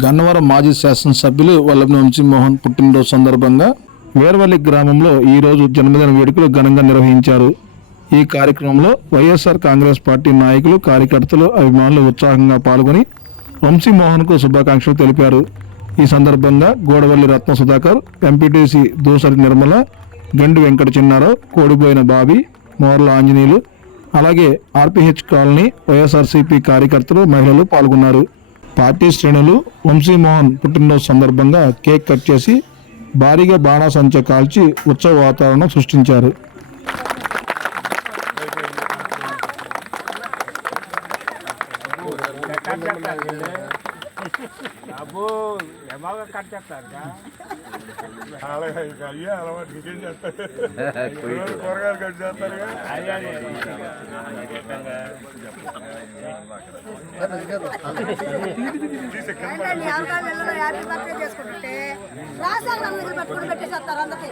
గన్నవరం మాజీ శాసనసభ్యులు వల్లభ వంశీమోహన్ పుట్టినరోజు సందర్భంగా వేర్వల్లి గ్రామంలో ఈరోజు జన్మదిన వేడుకలు ఘనంగా నిర్వహించారు. ఈ కార్యక్రమంలో వైఎస్ఆర్ కాంగ్రెస్ పార్టీ నాయకులు కార్యకర్తలు అభిమానులు ఉత్సాహంగా పాల్గొని వంశీమోహన్కు శుభాకాంక్షలు తెలిపారు. ఈ సందర్భంగా గోడవల్లి రత్న సుధాకర్ ఎంపీటీసీ దూసరి నిర్మల గండి వెంకట చిన్నారావు కోడిపోయిన బాబీ మోర్ల ఆంజనేయులు అలాగే ఆర్పీహెచ్ కాలనీ వైఎస్ఆర్సీపీ కార్యకర్తలు మహిళలు పాల్గొన్నారు. పార్టీ శ్రేణులు వంశీమోహన్ పుట్టినరోజు సందర్భంగా కేక్ కట్ చేసి భారీగా బాణాసంచ కాల్చి ఉత్సవ వాతావరణం సృష్టించారు. కూరగాయలు కట్ చేస్తారు అవకాశాలలో హ్యాపీ బర్త్డే చేసుకుంటుంటే రాసాలు అందరూ పెట్టుకుని పెట్టేసేస్తారు అందరికి?